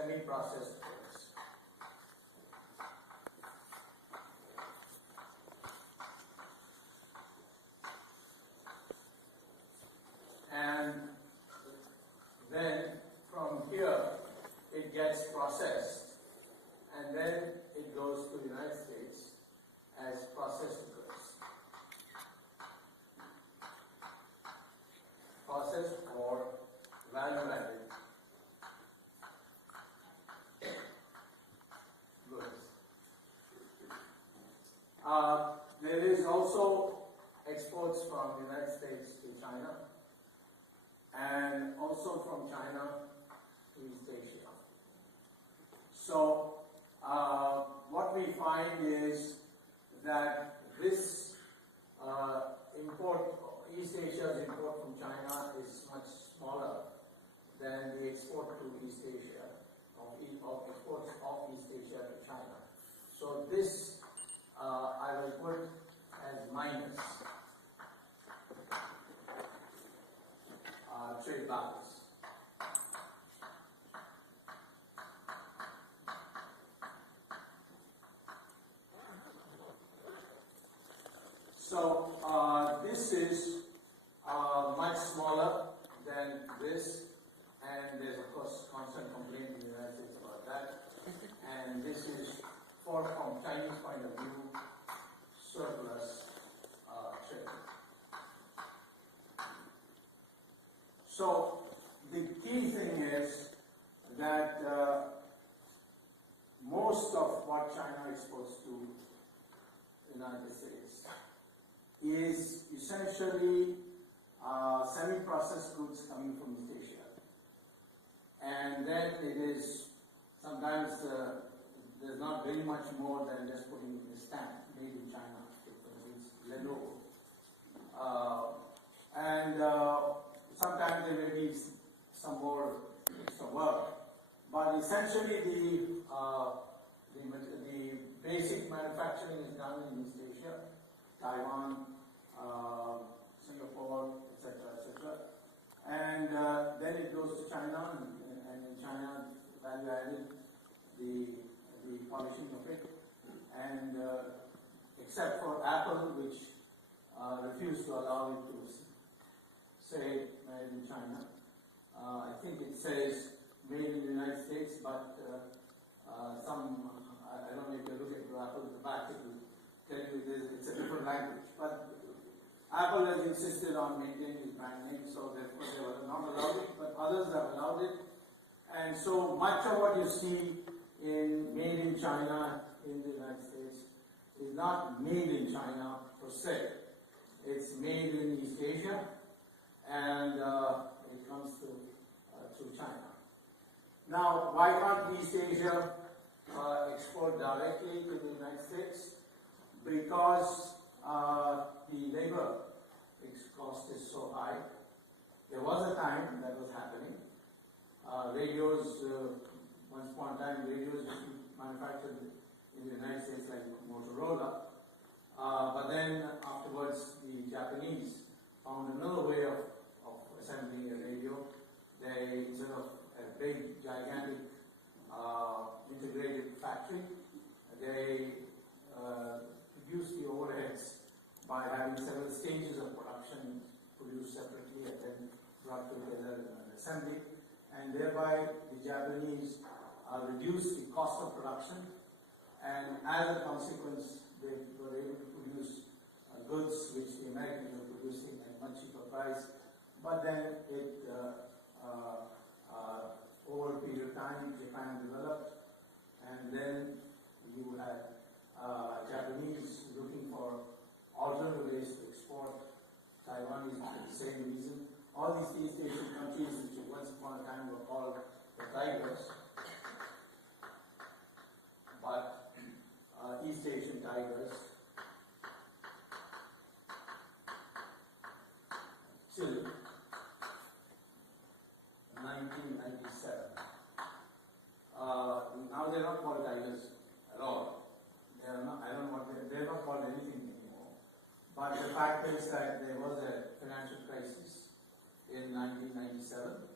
semi-processed goods. And then from here it gets processed, and then it goes to the United States as processed goods. Processed or value-added goods. There is also exports from the United States to China, and also from China to East Asia. So what we find is that this East Asia's import from China is much smaller than the export to East Asia, of exports of East Asia to China. So this I will put as minus trade balance. So this is much smaller than this, and there's of course constant complaint in the United States about that. And this is, from Chinese point of view, surplus trade. So the key thing is that most of what China exports to the United States is essentially semi-processed goods coming from East Asia. And then it is sometimes there's not very much more than just putting the stamp, made in China, it's Lenovo. Sometimes there may be some more extra work, but essentially the basic manufacturing is done in East Asia, Taiwan, Singapore, etc. And then it goes to China, and in China, value added, the polishing of it, and except for Apple, which refused to allow it to say made in China. I think it says made in the United States, but I don't know if you look at Apple at the back, it will tell you it's a different language. But Apple has insisted on maintaining its brand name, so therefore they were not allowed it, but others have allowed it. And so much of what you see in made in China in the United States is not made in China per se. It's made in East Asia, and it comes through China. Now, why can't East Asia export directly to the United States? Because the labor cost is so high. There was a time that was happening. Radios, once upon a time, radios used to be manufactured in the United States like Motorola. But then afterwards, the Japanese found another way of assembling a radio. They, instead of a big, gigantic, integrated factory, they reduced the overheads by having several stages of production produced separately and then brought together in an assembly. And thereby, the Japanese reduced the cost of production, and as a consequence, they were able to produce goods which the Americans were producing at a much cheaper price. But then over a period of time, Japan developed, and then you had Japanese looking for alternative ways to export. Taiwan is for the same reason. All these East Asian countries, which once upon a time were called the tigers, but East Asian tigers, till 1997. Now they're not called tigers at all. They are not. I don't know what they're not called anything anymore. But the fact is that there was a financial crisis in 1997,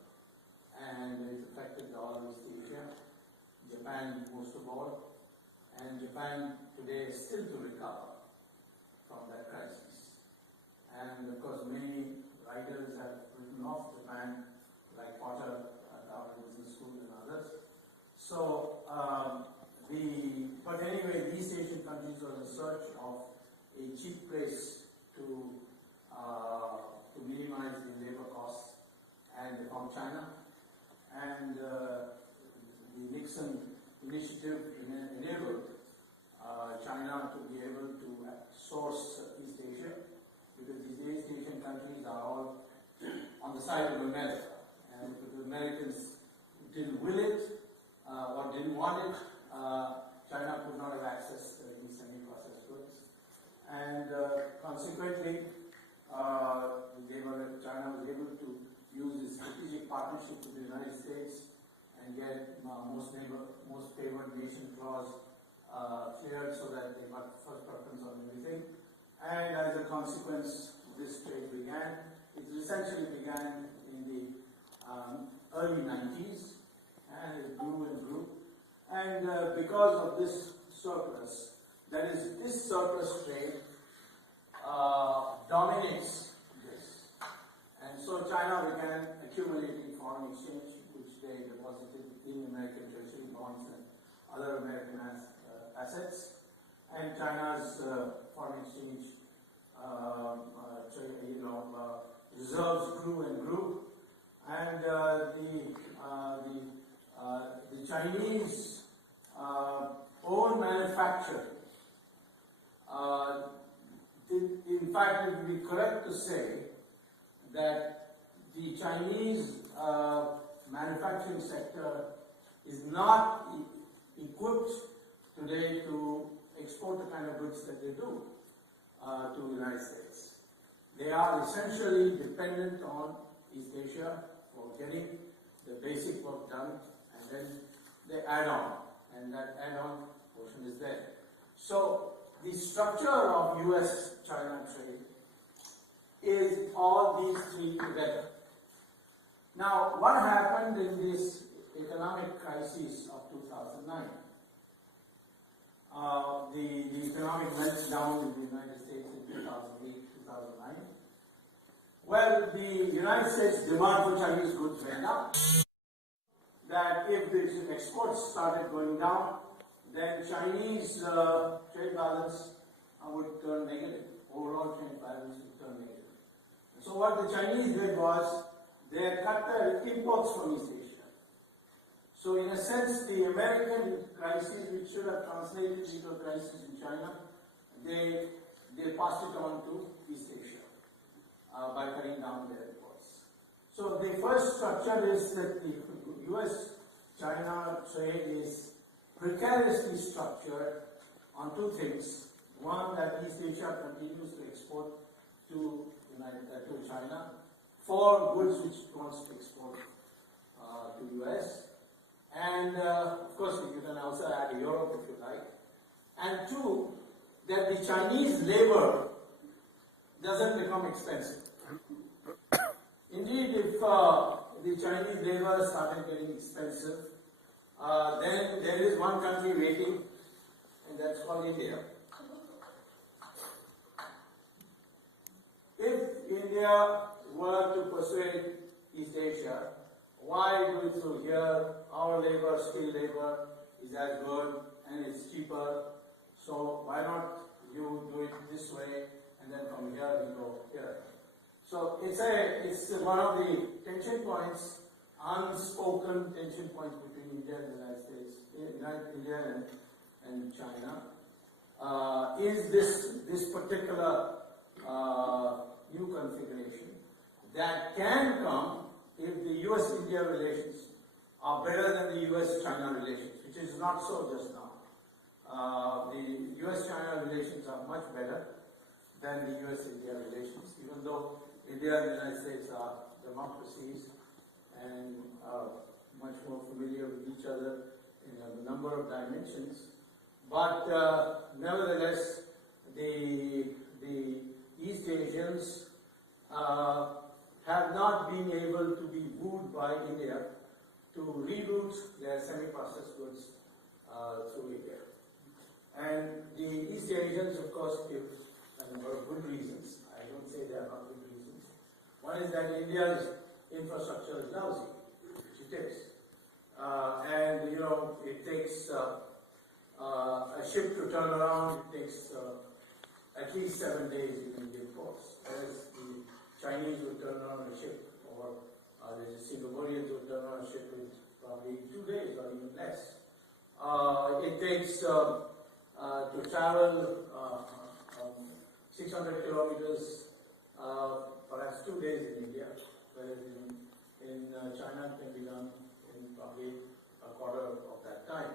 and it affected all of East Asia. Japan most of all, and Japan today is still to recover from that crisis. And of course, many writers have written off Japan, like Potter at Harvard Business School and others. So, but anyway, these Asian countries were in search of a cheap place to minimize the labor costs, and they found China. And the Nixon initiative enabled China to be able to source East Asia, because these East Asian countries are all on the side of America, and if the Americans didn't will it or didn't want it, China could not have access to these semi-processed goods, and consequently, China was able to use a strategic partnership with the United States and get most favored nation clause cleared so that they got first preference on everything. And as a consequence, this trade began. It essentially began in the early 90s, and it grew and grew. And because of this surplus, that is, this surplus trade dominates this. And so China began accumulating foreign exchange, which they deposited in American Treasury bonds and other American assets. And China's foreign exchange reserves grew and grew. And the Chinese own manufacturing. In fact, it would be correct to say that the Chinese manufacturing sector is not equipped today to export the kind of goods that they do to the United States. They are essentially dependent on East Asia for getting the basic work done, and then they add on, and that add-on portion is there. So the structure of US-China trade is all these three together. Now, what happened in this economic crisis of 2009? The economic meltdown in the United States in 2008, 2009. Well, the United States demand for Chinese goods went up. That if the exports started going down, then Chinese trade balance would turn negative. Overall trade balance would turn negative. So what the Chinese did was, they cut their imports from East Asia. So in a sense, the American crisis, which should have translated into a crisis in China, they passed it on to East Asia by cutting down their imports. So the first structure is that the US-China trade is precariously structured on two things. One, that East Asia continues to export to China for goods which it wants to export to US. And of course, you can also add Europe if you like. And two, that the Chinese labor doesn't become expensive. Indeed, if the Chinese labor started getting expensive, then there is one country waiting, and that's called India. If India were to persuade East Asia, why do it through here? Our labor, skilled labor, is as good and it's cheaper, so why not you do it this way, and then from here we go here. So it's one of the tension points, unspoken tension points between India and the United States, India and China, is this particular new configuration that can come if the US-India relations are better than the US-China relations, which is not so just now. The US-China relations are much better than the US-India relations, even though India and the United States are democracies and much more familiar with each other in a number of dimensions. But nevertheless, the East Asians have not been able to be wooed by India to reroute their semi-processed goods through India. And the East Asians, of course, give a number of good reasons. I don't say they are not good reasons. One is that India's infrastructure is lousy, which it is. And, you know, it takes a ship to turn around, it takes at least 7 days in Indian ports. Whereas the Chinese would turn around a ship, or the Singaporeans would turn around a ship in probably 2 days or even less. It takes to travel 600 kilometers, perhaps 2 days in India, whereas in China it can be done in probably a quarter of that time.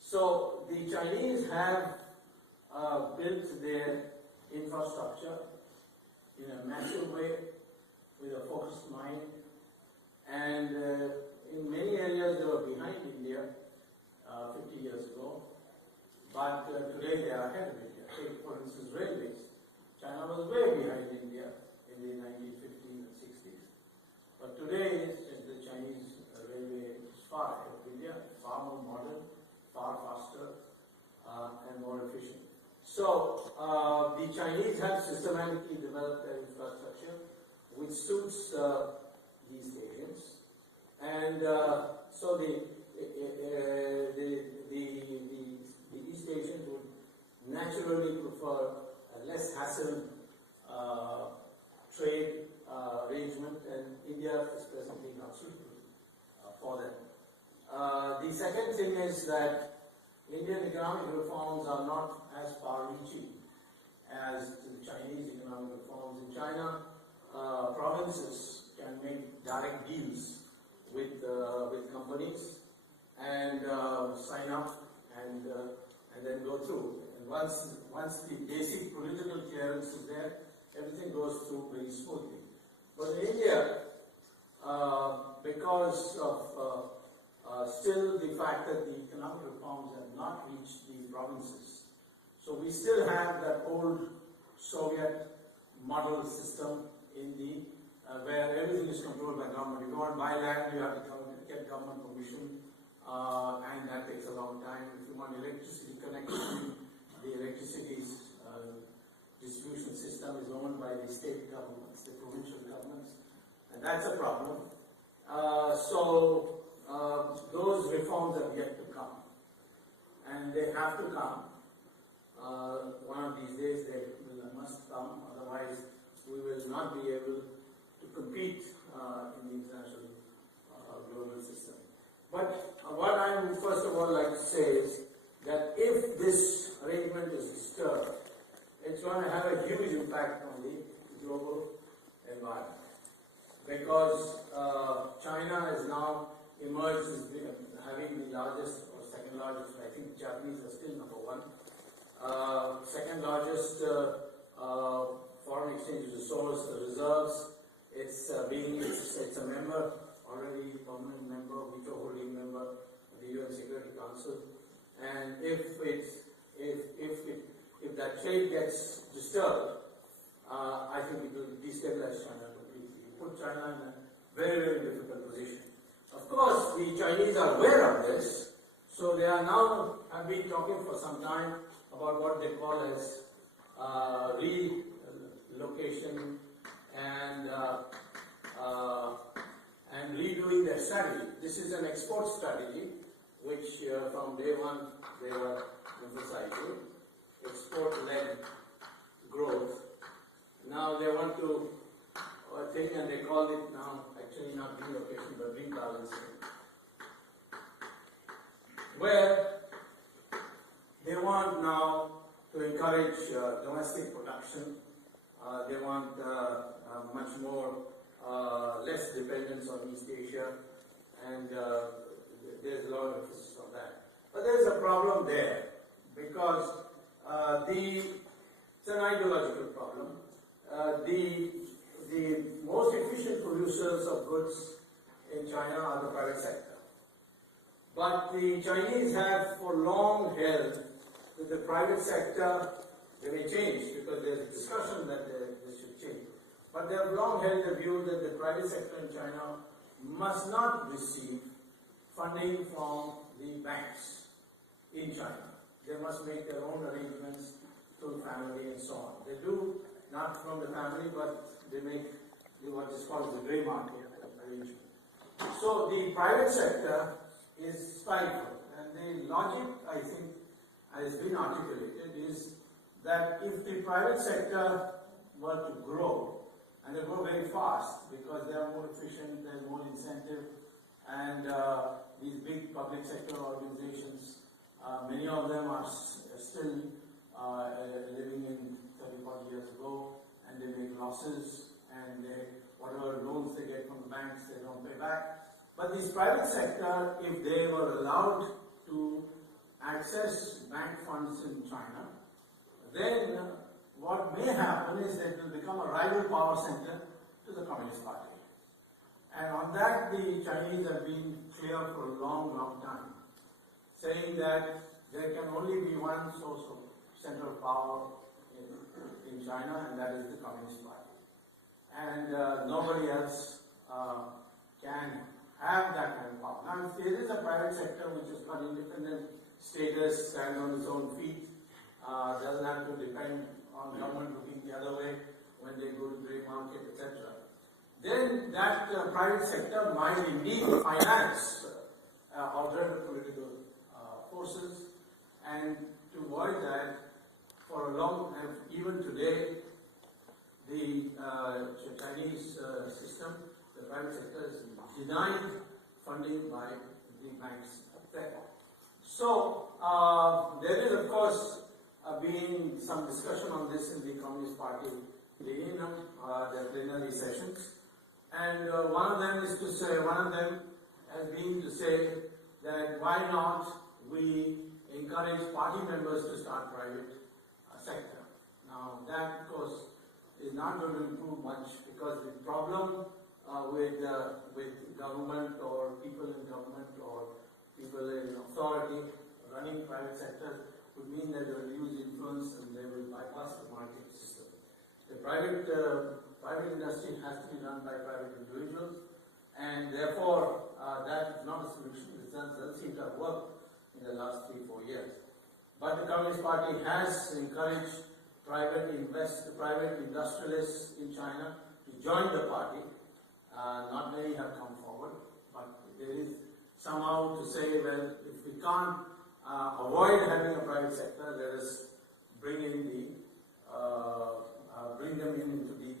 So the Chinese have built their infrastructure in a massive way with a focused mind, and in many areas they were behind India 50 years ago, but today they are ahead of India. Take, for instance, railways. China was way behind India in the 1950s and 60s, but today the Chinese railway is far ahead of India, far more modern, far faster, and more efficient. So the Chinese have systematically developed their infrastructure which suits these Asians, and so the East Asians would naturally prefer a less hassle trade arrangement, and India is presently not suitable for them. The second thing is that Indian economic reforms are not as far-reaching as the Chinese economic reforms. In China, provinces can make direct deals with companies and sign up and then go through. And once the basic political clearance is there, everything goes through very smoothly. But in India, because of still the fact that the economic reforms have not reached the provinces, so we still have that old Soviet model system in the where everything is controlled by government. If you want to buy land, you have to get government permission, and that takes a long time. If you want electricity connection, the electricity distribution system is owned by the state governments, the provincial governments, and that's a problem. So those reforms have yet to come, and they have to come. One of these days they must come, otherwise we will not be able to compete in the international global system. But what I would first of all like to say is that if this arrangement is disturbed, it's going to have a huge impact on the global environment, because China has now emerged as having the largest or second largest, I think Japanese are still number one, second largest foreign exchange reserves. It's a member, already permanent member, veto holding member of the UN Security Council, and if that trade gets disturbed, I think it will destabilize China completely. It put China in a very, very difficult position. Of course, the Chinese are aware of this, so they are now have been talking for some time about what they call as relocation and redoing their strategy. This is an export strategy, which from day one they were emphasizing, export-led growth. Now they want to think, and they call it now actually not relocation but rebalancing, where they want now to encourage domestic production. They want much more, less dependence on East Asia, and there's a lot of emphasis on that. But there's a problem there, because it's an ideological problem. The most efficient producers of goods in China are the private sector. But the Chinese have for long held that the private sector, they may change because there's discussion that this should change, but they have long held the view that the private sector in China must not receive funding from the banks. in China. They must make their own arrangements through family and so on. They do not from the family, but they make what is called the grey market arrangement. So the private sector is stifled, and the logic, I think, has been articulated is that if the private sector were to grow, and they grow very fast because they are more efficient, there's more incentive, and these big public sector organizations, many of them are still living in 30, 40 years ago, and they make losses, and whatever loans they get from the banks, they don't pay back. But this private sector, if they were allowed to access bank funds in China, then what may happen is that it will become a rival power center to the Communist Party. And on that, the Chinese have been clear for a long, long time, saying that there can only be one source of central power in China, and that is the Communist Party. And nobody else can have that kind of power. Now, if there is a private sector which has got independent status, stands on its own feet, doesn't have to depend on government looking the other way when they go to grey market, etc., then that private sector might indeed finance alternative political forces, and to avoid that, for a long time, even today, the Chinese system, the private sector is denied funding by the banks there. So, there is, of course, been some discussion on this in the Communist Party plenum, their plenary sessions, and one of them has been to say that why not we encourage party members to start private sector. Now, that, of course, is not going to improve much, because the problem with government or people in government or people in authority running private sector would mean that they will lose influence and they will bypass the market system. The private industry has to be run by private individuals, and therefore that is not a solution. It doesn't seem to have worked in the last 3-4 years. But the Communist Party has encouraged private industrialists in China to join the party. Not many have come forward, but there is somehow to say, well, if we can't avoid having a private sector, let us bring them into the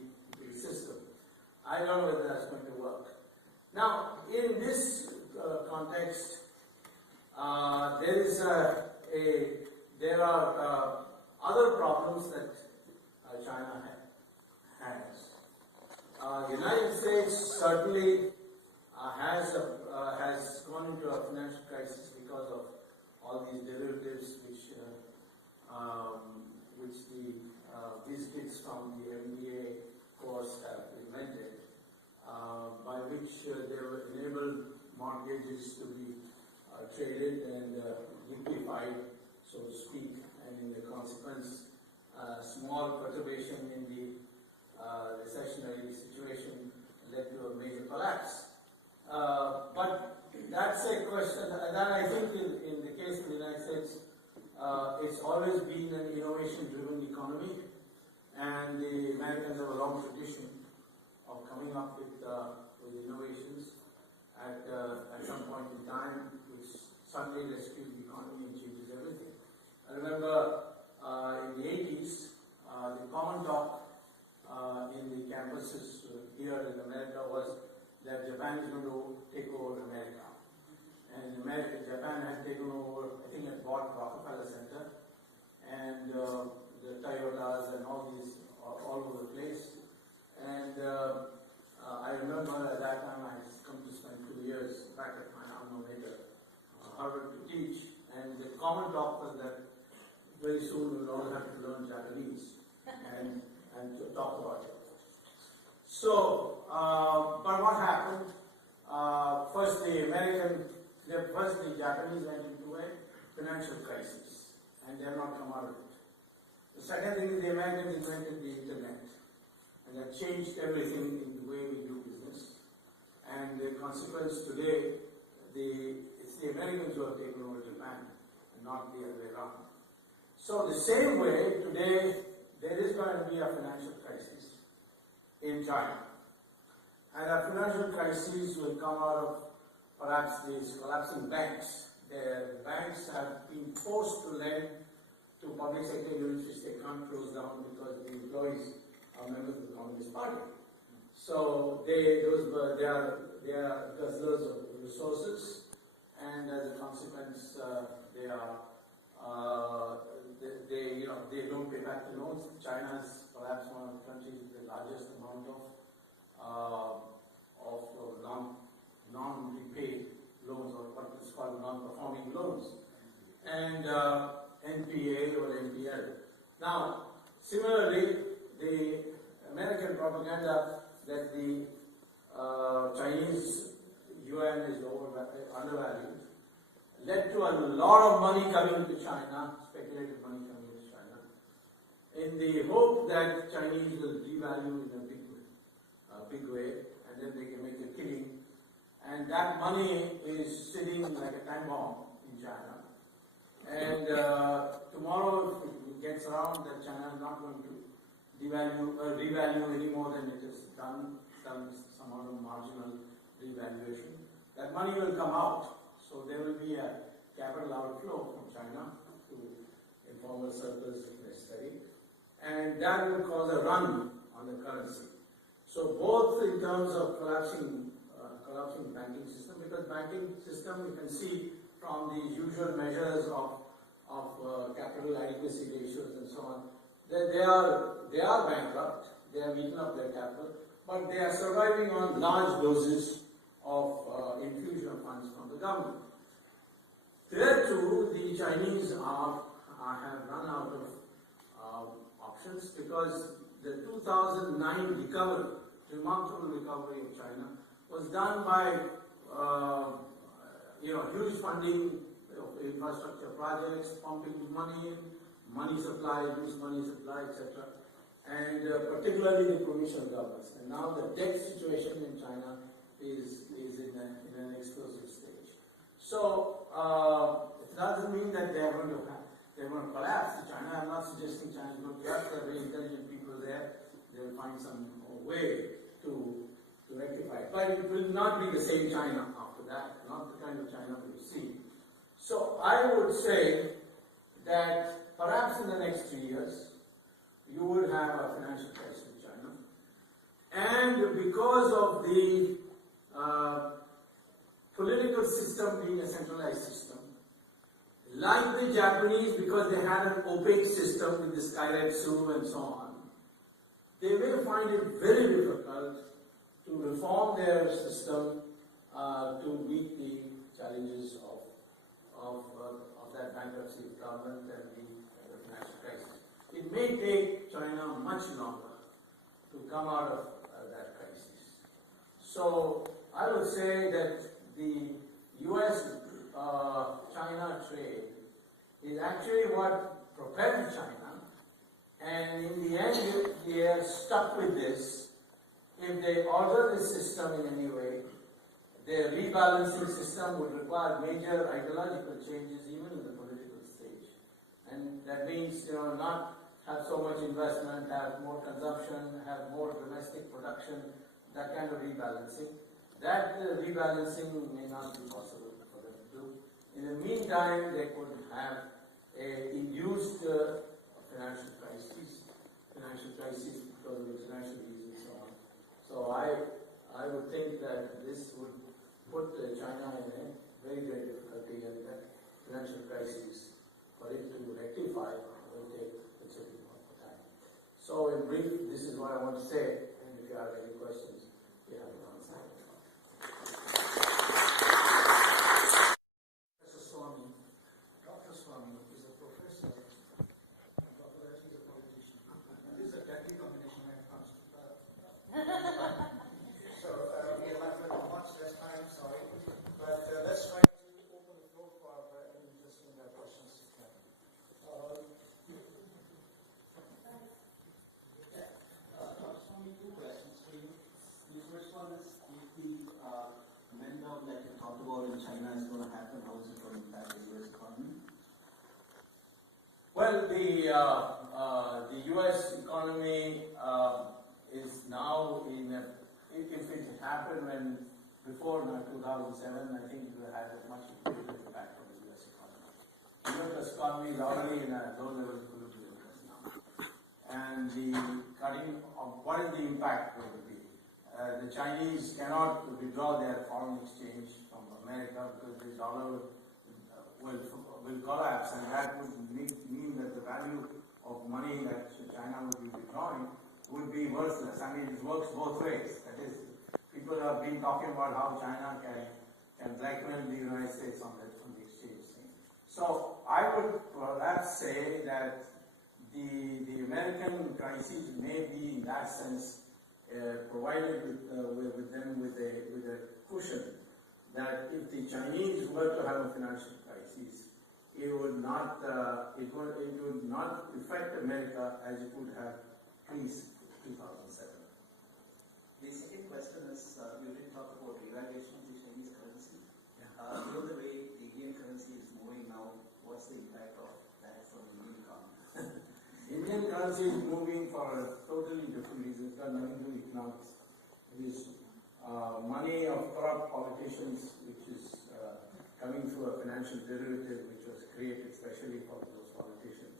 system. I don't know whether that's going to work. Now, in this context, there are other problems that China has. The United States certainly has gone into a financial crisis because of all these derivatives which these kids from the MBA course have invented, by which they were enabled mortgages to be traded and liquefied, so to speak, and in the consequence, small perturbation in the recessionary situation led to a major collapse. But that's a question, and I think in the case of the United States, it's always been an innovation-driven economy, and the Americans have a long tradition of coming up with innovations at some point in time, which suddenly rescues the economy and changes everything. I remember in the 80s, the common talk in the campuses here in America was that Japan is going to take over America. And Japan had taken over, I think it bought Rockefeller Center, and the Toyotas and all these are all over the place. And I remember at that time I had come to spend 2 years back at my alma mater, Harvard, to teach, and the common talk was that very soon we'll all have to learn Japanese and to talk about it. So, but what happened? First the Japanese went into a financial crisis, and they have not come out of it. The second thing is the Americans invented the internet, and that changed everything in the way we do business. And the consequence today, it's the Americans who have taken over Japan, not the other way around. So the same way, today, there is going to be a financial crisis in China. And a financial crisis will come out of perhaps these collapsing banks. The banks have been forced to lend to public sector units which they can't close down because the employees are members of the Communist Party. So they are guzzlers of resources, and as a consequence, they don't pay back the loans. China is perhaps one of the countries with the largest amount of non-repaid loans, or what is called non-performing loans, and NPA or NPL. Now, similarly, the American propaganda that the Chinese yuan is undervalued led to a lot of money coming to China, speculative money coming to China, in the hope that Chinese will devalue in a big way, and then they can make a killing. And that money is sitting like a time bomb in China. And tomorrow, if it gets around that China is not going to revalue any more than it has done some other marginal revaluation, that money will come out. So there will be a capital outflow from China to informal circles if necessary, and that will cause a run on the currency. So both in terms of collapsing banking system, because banking system you can see from the usual measures of capital adequacy ratios and so on, that they are bankrupt, they have eaten up their capital, but they are surviving on large doses of infusion of funds from the government. There too, the Chinese have run out of options, because the 2009 recovery, remarkable recovery of China, was done by huge funding of infrastructure projects, pumping money in, money supply, loose money supply, etc., and particularly the provincial governments. And now the debt situation in China is in an explosive stage. So it doesn't mean that they're going to collapse. China, I'm not suggesting China is going to collapse. There are very intelligent people there. They will find some way to rectify it. But it will not be the same China after that, not the kind of China we've seen. So I would say that perhaps in the next 3 years, you would have a financial crisis in China. And because of the political system being a centralized system, like the Japanese, because they had an opaque system with the Skyretsu and so on, they may find it very difficult to reform their system to meet the challenges of that bankruptcy of government and the financial crisis. It may take China much longer to come out of that crisis. So I would say that the US-China trade is actually what propelled China, and in the end, if they are stuck with this, if they alter the system in any way, their rebalancing system would require major ideological changes even in the political stage. And that means, not have so much investment, have more consumption, have more domestic production, that kind of rebalancing. That rebalancing may not be possible for them to do. In the meantime, they could have a induced financial crisis because of international reasons and so on. So I would think that this would put China in a very great difficulty, and that financial crisis, for it to rectify, will take considerable amount of time. So in brief, this is what I want to say, and if you have any questions, we have to answer. Professor Swamy. Dr. Swamy is a professor, and Dr. Rashi is a politician. This is a deadly combination when it comes to So we have much less time, sorry, but let's try to open the floor for any interesting questions you can. Dr. Swamy, 2 questions for you. The first one is, if the Well, the U.S. economy is now in a, if it happened when before 2007, I think it had a much bigger impact on the U.S. economy. The U.S. economy is already in a low level equilibrium now. And the cutting of what is the impact going to be? The Chinese cannot withdraw their foreign exchange from America because the dollar will collapse, and that would mean that the value of money that China would be withdrawing would be worthless. I mean, it works both ways. That is, people have been talking about how China can blackmail the United States on the exchange thing. So I would perhaps say that the American crisis may be, in that sense, provided with them with a cushion that if the Chinese were to have a financial crisis, it would not affect America as it would have pre-2007. The second question is, you didn't talk about revaluation of the Chinese currency. Yeah. Given the way the Indian currency is moving now, what's the impact of that for the Indian economy? Indian currency is moving for a totally different reason. It's got nothing to do with economics. It is money of corrupt politicians, which is coming through a financial derivative which was created especially for those politicians.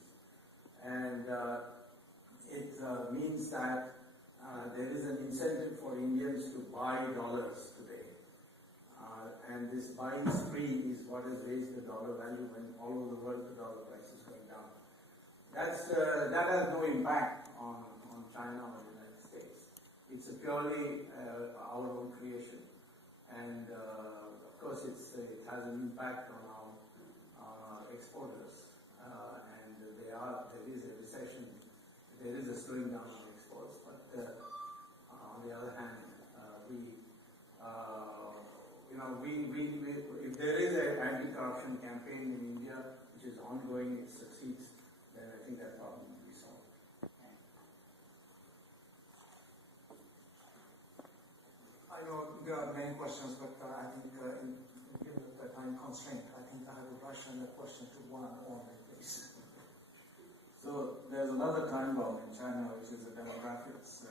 And it means that there is an incentive for Indians to buy dollars today. And this buying spree is what has raised the dollar value when all over the world the dollar price is going down. That has no impact on China or the United States. It's a purely our own creation. And of course it has an impact on our exporters. And there is a recession, there is a slowing down of exports, but on the other hand, if there is an anti-corruption campaign in India, which is ongoing, it succeeds, then I think that problem will be solved. I know there are many questions, but I think given the time constraint, I think I will ration the question to one only, please. So there's another time bomb in China, which is the demographics,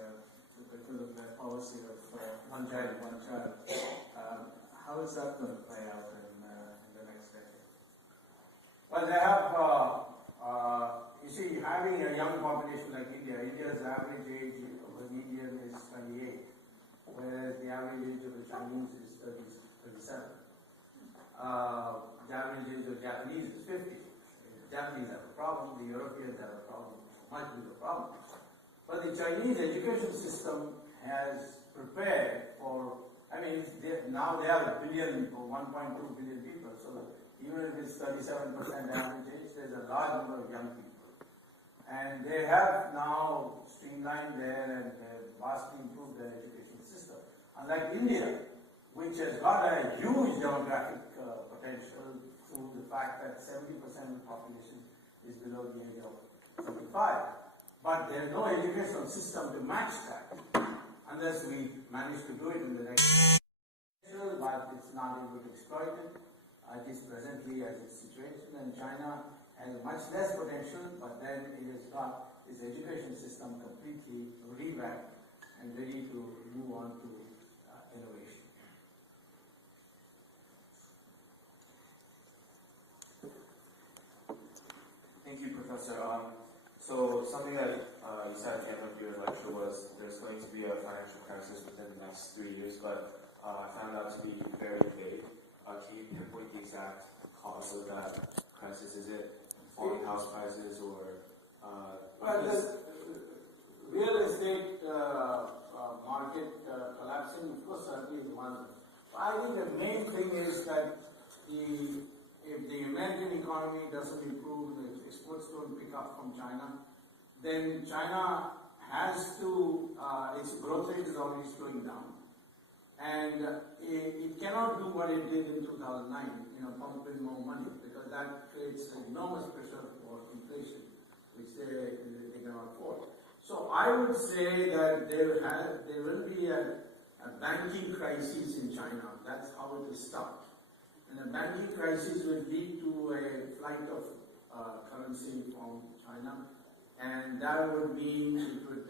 because of their policy of one child. How is that going to play out in the next decade? Well, they have, you see, having a young population like India, India's average age of an Indian is 28, whereas the average age of the Chinese is 37. The average age of Japanese is 50. The Japanese have a problem, the Europeans have a problem, much bigger problem. But the Chinese education system has prepared for, I mean, now they are 1 billion or 1.2 billion people, so even if it's 37% average age, there's a large number of young people. And they have now streamlined and vastly improved their education system. Unlike India, which has got a huge demographic potential through the fact that 70% of the population is below the age of 75. But there is no educational system to match that unless we manage to do it in the next year, but it's not able to exploit it, at least presently as its situation. And China has much less potential, but then it has got its education system completely revamped and ready to move on to innovation. Thank you, Professor. So something that you said at the end of your lecture was there's going to be a financial crisis within the next 3 years, but I found out to be very big. Can you pinpoint the exact cause of that crisis? Is it falling house prices or? Well, the real estate market collapsing, of course, certainly is one. I think the main thing is that if the American economy doesn't improve, the exports don't pick up from China, then China has to, its growth rate is already slowing down. And it cannot do what it did in 2009, pump in more money, because that creates enormous pressure for inflation, which they cannot afford. So I would say that there will be a banking crisis in China. That's how it will start. And a banking crisis will lead to a flight of currency from China, and that would mean it would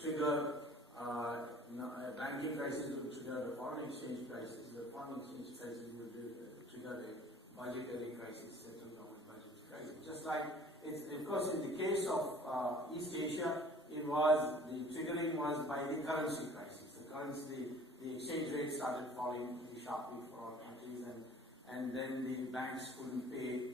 trigger a banking crisis, would trigger the foreign exchange crisis. The foreign exchange crisis would trigger a budgetary crisis, central government budgetary crisis. Just like, of course, in the case of East Asia, it was, the triggering was by the currency crisis. The exchange rate started falling pretty sharply for all countries, and then the banks couldn't pay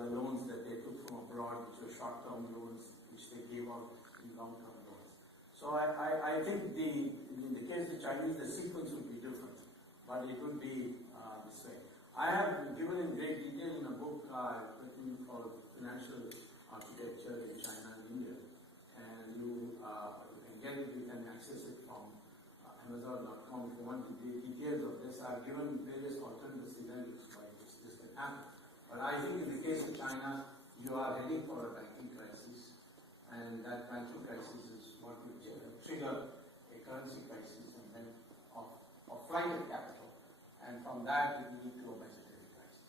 the loans that they took from abroad, which were short-term loans, which they gave out in long-term loans. So I think in the case of the Chinese, the sequence would be different, but it would be this way. I have given in great detail in a book written called Financial Architecture in China and India, and you can get it, you can access it from Amazon.com if you want the details of this. I've given various alternative scenarios by which this can happen. But I think in the case of China, you are heading for a banking crisis, and that banking crisis is what will trigger a currency crisis and then of flight of capital, and from that it will lead to a budgetary crisis.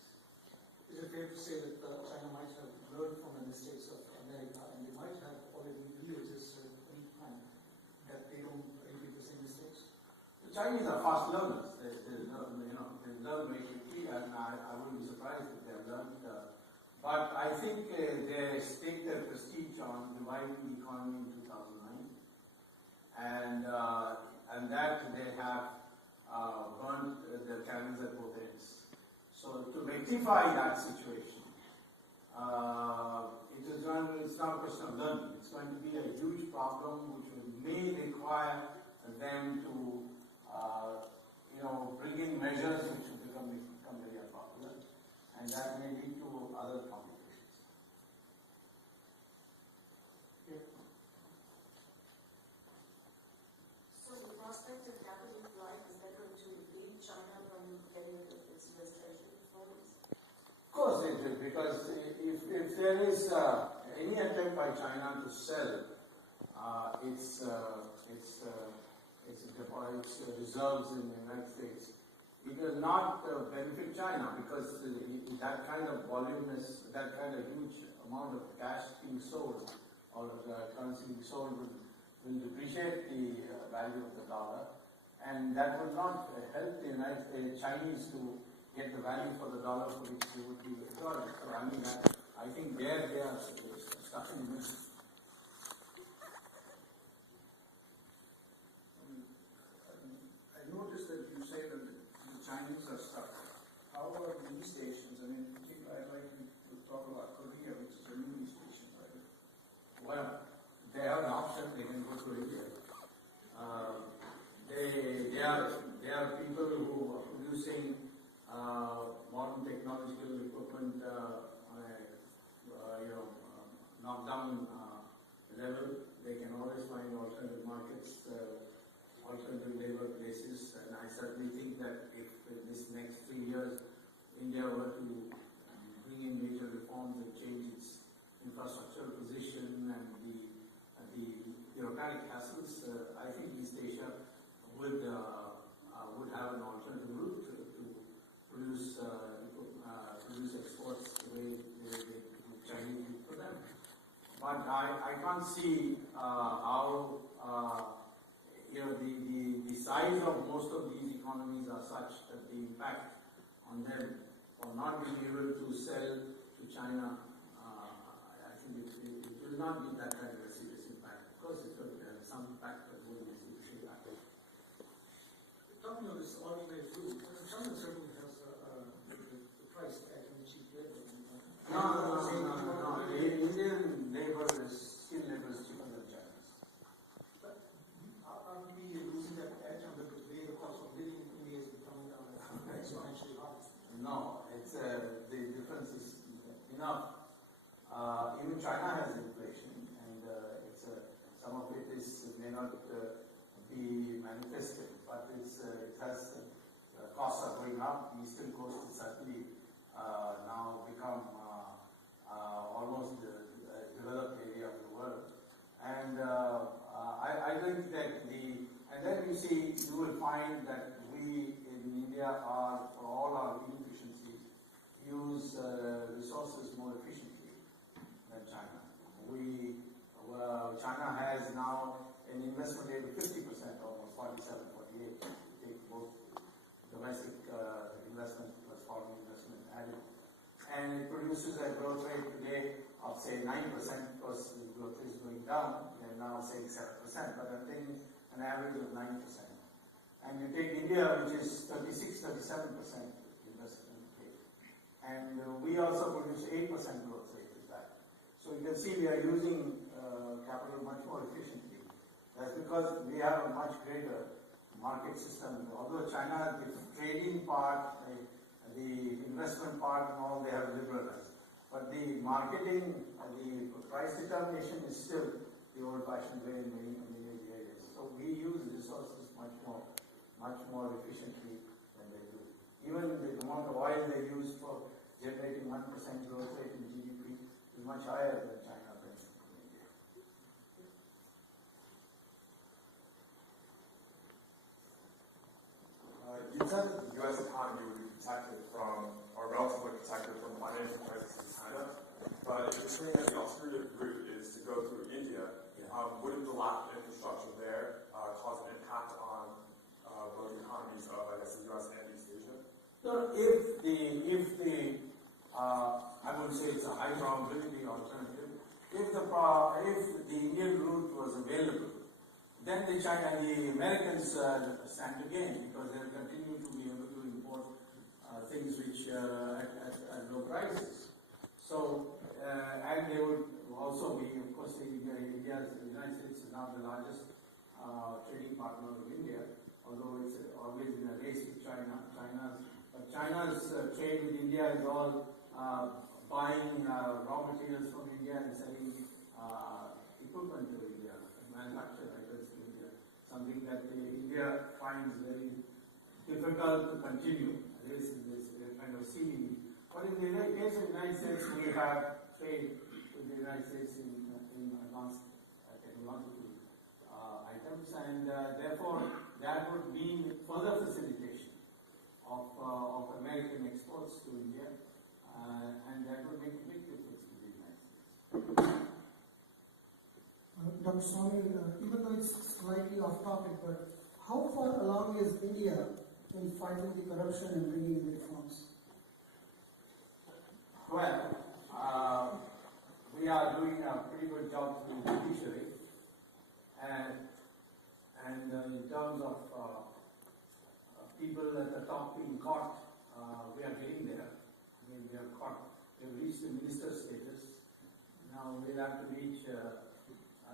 Is it fair to say that China might have learned from the mistakes of America, and they might have already realized at any time that they don't repeat the same mistakes? The Chinese are fast learners. They learn very quickly, and I wouldn't be surprised if they have learned. But I think they staked their prestige on reviving the economy in 2009, and that they have burnt their cannons at both ends. So to rectify that situation, it's not a question of learning. It's going to be a huge problem which may require them to bring in measures which will become very unpopular, and that may lead to other complications. Yeah. So the prospect of capital flight, is that going to lead China from getting rid of its US treasury funds? Of course it will, because if there is any attempt by China to sell its reserves in the United States, it will not benefit China, because that kind of voluminous, that kind of huge amount of cash being sold or currency being sold will depreciate the value of the dollar, and that would not help the Chinese to get the value for the dollar for which they would be employed. So I think they are stuck in this. I noticed that you say that the Chinese are stuck. How about the East Asians? I mean, I'd like to talk about Korea, which is a new East Asian, right? Well, they have an option, they can go to India. They are people who are producing modern technological equipment on a knockdown level. They can always find alternative markets, alternative labor places, and I certainly think that if in this next 3 years India were to bring in major reforms and change its infrastructural position and the bureaucratic hassles, I think East Asia would have an alternative route to produce exports the way the Chinese do for them. But I can't see how the size of most of these economies are such that the impact on them for not being able to sell to China, I think it will not be that kind of a serious impact. Of course, it will have some impact, but it will be a serious impact. Talking of this ordinary food, China certainly has the price tag on cheap labor. No. Indian labor skilled labor is cheaper than Chinese. But aren't we losing that edge on the way the cost of living in India is becoming exponentially high? No, the difference is enough. Even China has inflation, and some of it may not be manifested, but it has costs are going up. The eastern coast has certainly now become almost the developed area of the world, and I think that and then you will find that we in India are, for all our inefficiencies, use resources resources more efficiently than China. China has now an investment rate of 50%, almost 47, 48. Take both domestic investment plus foreign investment added. And it produces a growth rate today of say 9%, because the growth is going down. They're now saying 7%, but I'm taking an average of 9%. And you take India, which is 36, 37% investment rate. And we also produce 8% growth rate with that. So you can see we are using capital much more efficiently. That's because we have a much greater market system. Although China, the trading part, the investment part and all, they have liberalized. But the marketing, the price determination is still the old-fashioned way in many areas. So we use resources much more efficiently than they do. Even the amount of oil they use for generating 1% growth rate in GDP is much higher than China. You said that the U.S. economy would be protected from, or relatively protected from the financial crisis in China, but if you're saying that the alternative route is to go through India, wouldn't the lack of infrastructure there cause an impact on both the economies of, I guess, the U.S. and East Asia? So I would say it's a high probability alternative. If the Indian route was available, then the Americans stand to gain, because they'll continue to be able to import things which at low prices. So, and they would also be, of course, the United States is now the largest trading partner of India, although it's always in a race with China. China's trade with India is all buying raw materials from India and selling equipment to India, manufactured items to India, something that India finds very difficult to continue. This kind of ceiling. But in the case of the United States, we have trade with the United States in advanced technological items, and therefore that would mean further facilitation of American exports to India, and that would make a big difference to the United States. Dr. Swamy, even though it's slightly off topic, but how far along is India in fighting the corruption and bringing in reforms? Well, we are doing a pretty good job through the judiciary, and in terms of people at the top being caught, we are getting there. I mean, we have reached the minister status. Now we'll have to reach a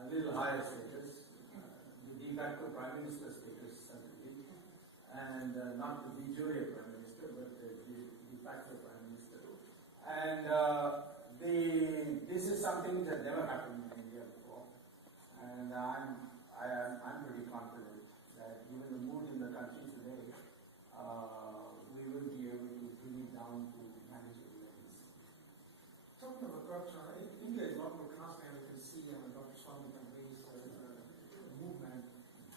little higher status, the de facto prime minister status, certainly, and not the de jure prime minister, but the de facto prime minister. And this is something that never happened in India before, and I'm pretty confident that given the mood in the country today, we will be able to bring it down to manageable levels. Talking about corruption, India is not more transparent. You can see Dr. Swamy can raise a movement,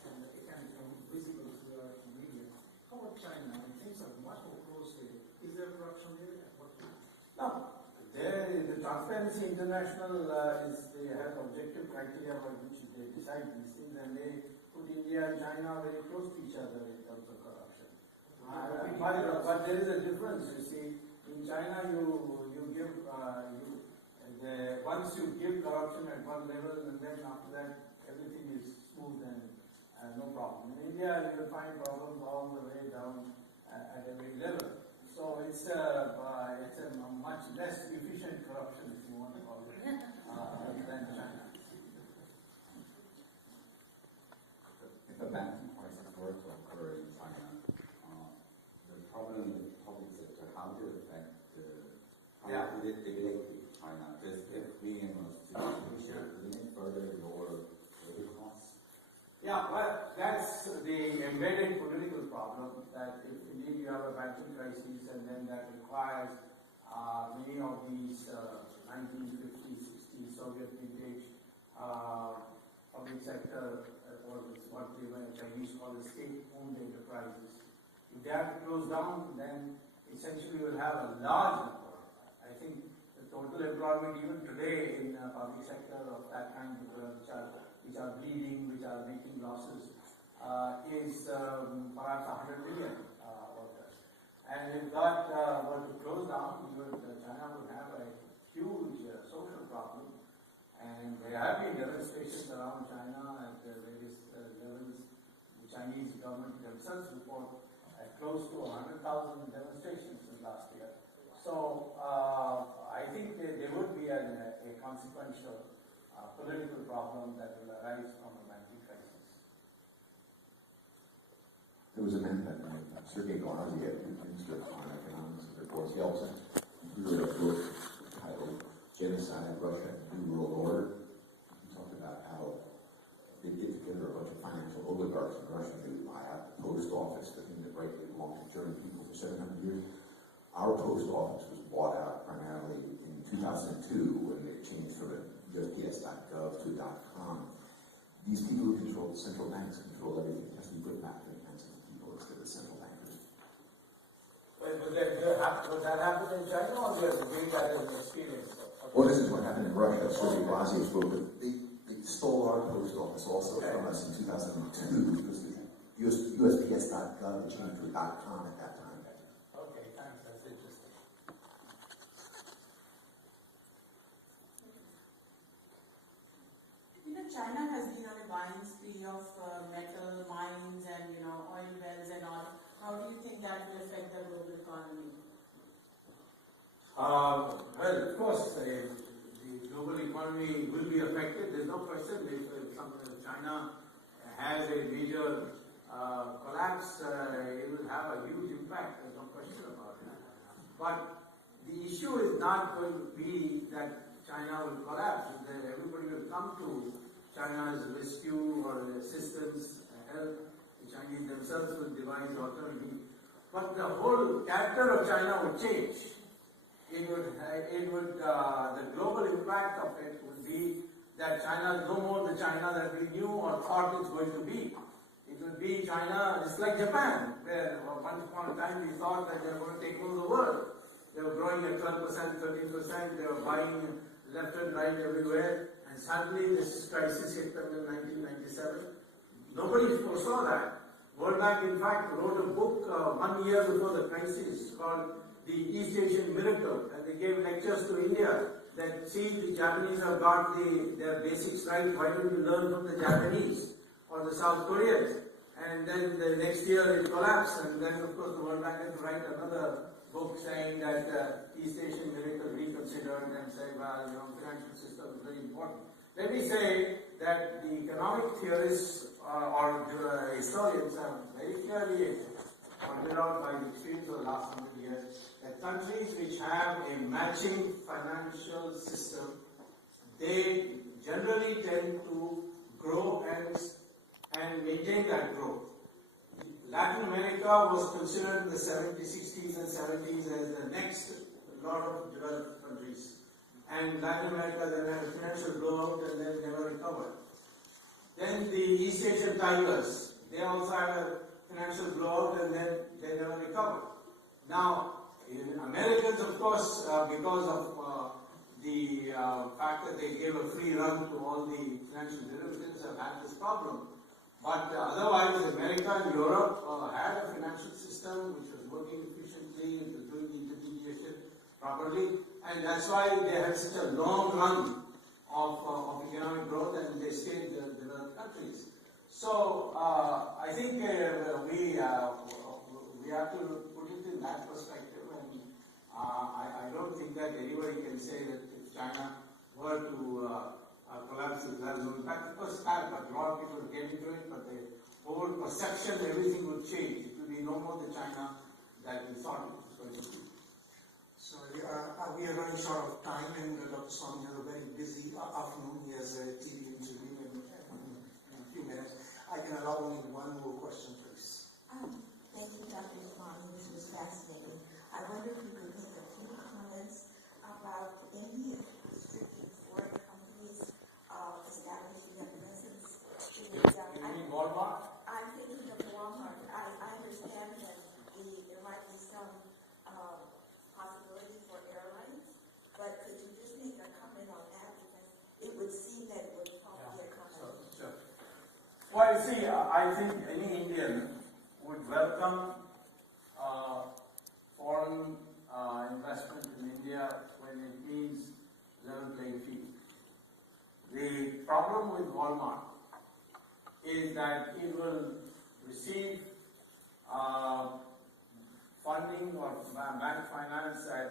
and it can become visible to the media. How about China? I mean, things are much more closely. Is there corruption there? No. There is the Transparency International they have objective criteria by which they decide these things, and they put India and China very close to each other in terms of corruption. But there is a difference, you see. In China, once you give corruption at one level, and then after that everything is smooth and no problem. In India, you will find problems all the way down at every level. So it's a much less efficient corruption, if you want to call it, than China. If a banking crisis were to occur in China, the problem with the public sector, how would it affect how would it relate to China? Just if being further lower labor costs? Yeah, well, that's the embedded political problem, that if indeed you have a banking crisis and then that requires many of these 1950s, 60s Soviet vintage public sector, or what the Chinese call the state-owned enterprises. If they have to close down, then essentially you will have a large number. I think the total employment even today in public sector of that kind, which are bleeding, which are making losses, is perhaps 100 million workers. And if that were to close down, China would have a huge social problem. And there have been demonstrations around China at various levels. The Chinese government themselves report close to 100,000 demonstrations in last year. So I think there would be a consequential political problem that will arise from a banking crisis. There was a man that Sergei Gandhi at Princeton on economics at Boris Yeltsin. He wrote a book titled Genocide, Russia, New World Order. He talked about how they get together a bunch of financial oligarchs in Russia who buy out the post office, the thing that rightly belonged to German people for 700 years. Our post office was bought out primarily in 2002 when they changed from a USPS.gov to a .com. These people who control the central banks control everything. It has to be put back in the hands of the people instead of the central bankers. Would that happen in China, or do you bring that as an experience? Well, this is what happened in Russia. Sergei Gandhi spoke, but they stole our post office also from us in 2002 because the USPS.gov changed to a .com at that time. Okay, thanks. That's interesting. China has been on a buying spree of metal mines and oil wells and all. How do you think that will affect the global economy? Well, of course, the global economy will be affected. There's no question. If China has a major collapse, it will have a huge impact. There's no question about that. But the issue is not going to be that China will collapse. Everybody will come to China's rescue or assistance, help. The Chinese themselves will devise alternative. But the whole character of China would change. The global impact of it would be that China is no more the China that we knew or thought it's going to be. It would be China, it's like Japan, where once upon a time we thought that they were going to take over the world. They were growing at 12%, 13%, they were buying left and right everywhere, and suddenly this crisis hit them in 1997. Nobody foresaw that. World Bank, in fact, wrote a book 1 year before the crisis called The East Asian Miracle, and they gave lectures to India that, see, the Japanese have got their basics right, why don't you learn from the Japanese or the South Koreans? And then the next year it collapsed, and then of course the World Bank had to write another book saying that East Asian Miracle reconsidered and said, well, financial system is very important. Let me say that the economic theorists or historians have very clearly pointed out by the experience of the last 100 years that countries which have a matching financial system, they generally tend to grow and maintain that growth. Latin America was considered in the 70s, 60s and 70s as the next lot of developed countries. And Latin America then had a financial blowout and then never recovered. Then the East Asian tigers, they also had a financial blowout and then they never recovered. Now, in Americans, of course, because of the fact that they gave a free run to all the financial derivatives, have had this problem. But otherwise, America and Europe had a financial system which was working efficiently, it was doing the intermediation properly, and that's why they had such a long run of economic growth and they stayed developed countries. So I think we have to put it in that perspective, and I don't think that anybody can say that if China were to collapse, it will have no impact. Of course, but a lot of people get into it, but the whole perception, everything will change. It will be no more the China that we thought it was going to be. Sorry, we are running short of time, and Dr. Swamy has a very busy afternoon. He has a TV interview in a few minutes. I can allow only one more question, please. Thank you, Dr. Swamy. This was fascinating. I wonder if you could make a few comments about India restricting foreign companies establishing a presence in the You mean Walmart? I'm thinking of Walmart. I understand that there might be some possibility for airlines, but could you see, I think any Indian would welcome foreign investment in India when it means level playing field. The problem with Walmart is that it will receive funding or bank finance at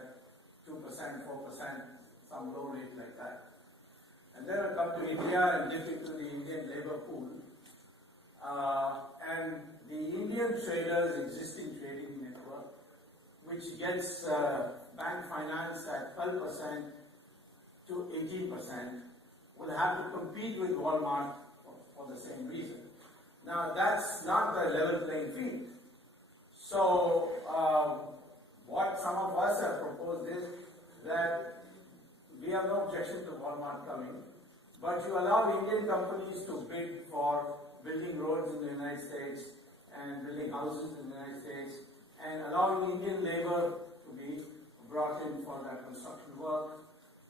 2%, 4%, some low rate like that. And then will come to India and dip into the Indian labor pool. And the Indian traders' existing trading network, which gets bank finance at 12% to 18%, will have to compete with Walmart for the same reason. Now, that's not the level playing field. So, what some of us have proposed is that we have no objection to Walmart coming, but you allow Indian companies to bid for building roads in the United States and building houses in the United States and allowing Indian labor to be brought in for that construction work.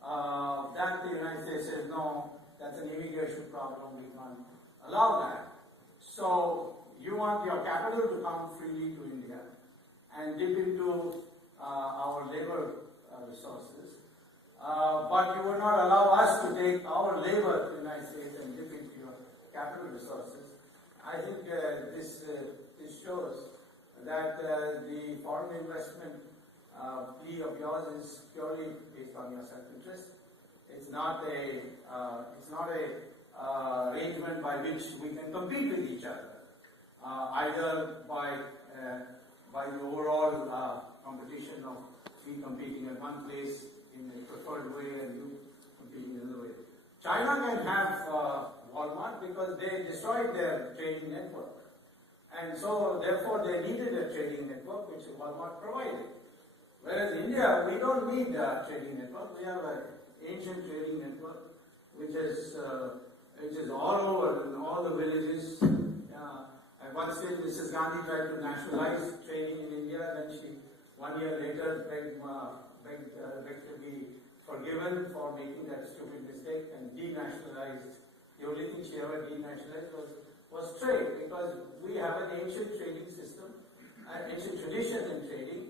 That the United States says, no, that's an immigration problem, we can't allow that. So you want your capital to come freely to India and dip into our labor resources, but you would not allow us to take our labor to the United States and dip into your capital resources. I think this shows that the foreign investment plea of yours is purely based on your self-interest. It's not a arrangement by which we can compete with each other, either by the overall competition of we competing in one place in a preferred way and you competing in another way. China can have Walmart because they destroyed their trading network, and so therefore they needed a trading network which Walmart provided. Whereas India, we don't need a trading network. We have an ancient trading network which is all over in all the villages. At one stage, Mrs. Gandhi tried to nationalize trading in India. Then she, 1 year later, begged to be forgiven for making that stupid mistake and denationalized. The only thing she ever denationalized was trade, because we have an ancient trading system, an ancient tradition in trading,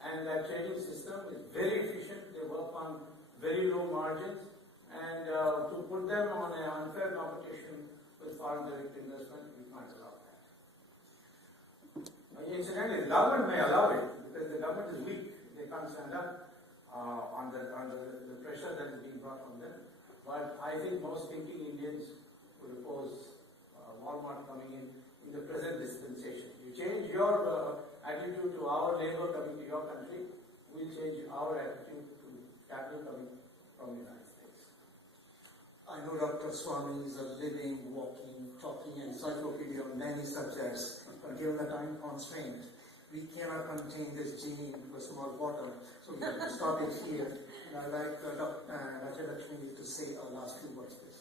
and that trading system is very efficient. They work on very low margins, and to put them on an unfair competition with foreign direct investment, we can't allow that. Incidentally, the government may allow it because the government is weak. They can't stand up under the pressure that is being brought on them. But I think most thinking Indians would oppose Walmart coming in the present dispensation. You change your attitude to our labor coming to your country, we'll change our attitude to capital coming from the United States. I know Dr. Swamy is a living, walking, talking encyclopedia on many subjects, but given the time constraint, we cannot contain this genie into a small bottle, so we have to stop it here. And I'd like Dr. Lakshmi to say our last few words, please.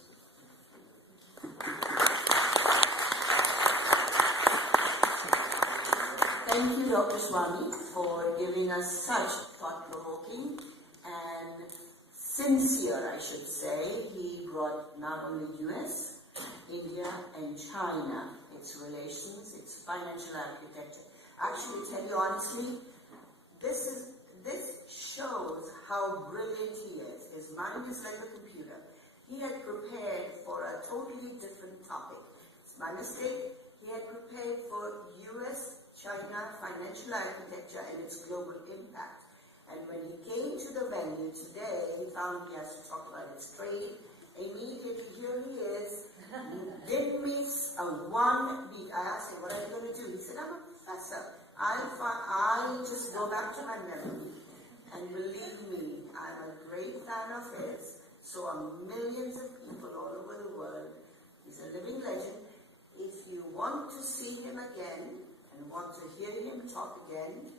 Thank you, Dr. Swamy, for giving us such thought-provoking and sincere, I should say. He brought not only US, India, and China, its relations, its financial architecture. Actually, to tell you honestly, this shows how brilliant he is. His mind is like a computer. He had prepared for a totally different topic. It's my mistake. He had prepared for US, China, financial architecture, and its global impact. And when he came to the venue today, he found he has to talk about its trade. Immediately, here he is. Give me one beat. I asked him, what are you going to do? He said, I'm a professor. I'll just go back to my memory. And believe me, I'm a great fan of his. So are millions of people all over the world. He's a living legend. If you want to see him again and want to hear him talk again,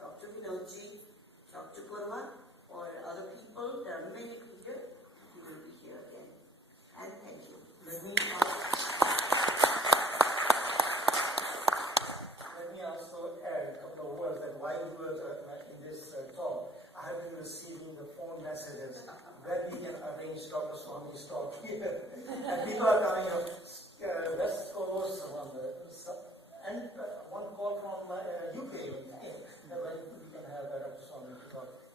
talk to Vinodji, talk to Purva, or other people. There are many people here. He will be here again. And thank you. Let me also add a couple of words that while we were in this talk, I have been receiving the phone messages that we can arrange Dr. Swamy's talk here. And people are coming up, West Coast, UK, yes, that way we can have Dr. Swamy to talk.